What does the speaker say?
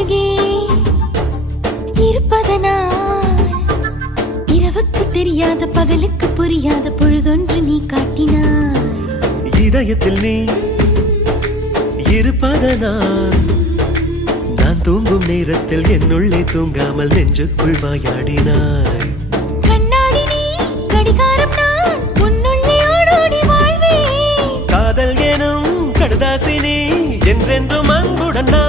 அருகே இருப்பதனால் இரவுக்கு தெரியாத பகலுக்கு புரியாத பொழுதொன்று நீ காட்டினாய். இதயத்தில் நீ இருப்பதனால் நான் தூங்கும் நேரத்தில் என்னுள்ளே தூங்காமல் நெஞ்சுக்குள் வாயாடினாய். கண்ணாடி நீ கடிகாரம் நான் உன்னுள்ளே ஓடோடி வாழ்வே. காதல் எனும் கடுதாசி நீ என்றென்றும் அன்புடன் நான்